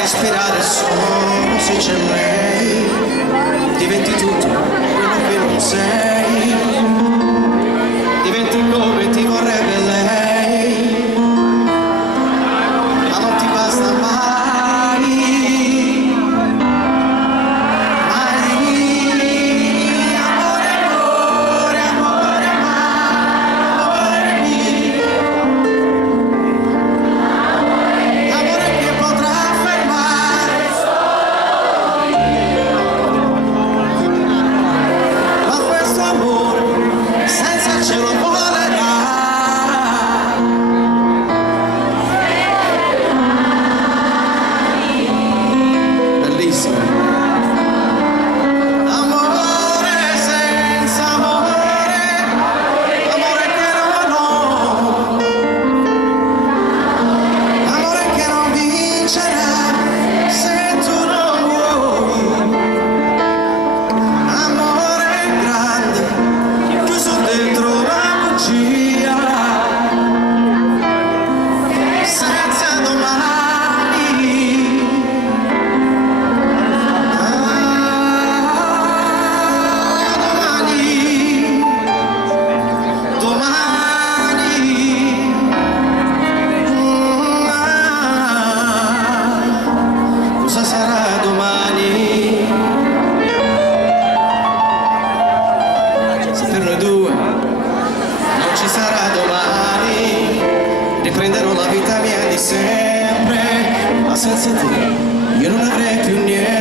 respirare solo se c'è lei, diventi tutto quello che non sei, diventi come ti vorrebbe lei, ma non ti basta mai, mai. Amore, amore, amore, amore mio, amore che potrà fermare ma questo amore senza cielo volerà. Bellissimo. Amore senza amore, amore che non ho, amore che non vincerà se tu non vuoi. Amore grande, chiuso dentro una bugia, senza domani. Domani, cosa sarà domani? Se per noi due non ci sarà domani, riprenderò la vita mia di sempre, ma senza te io non avrei più niente.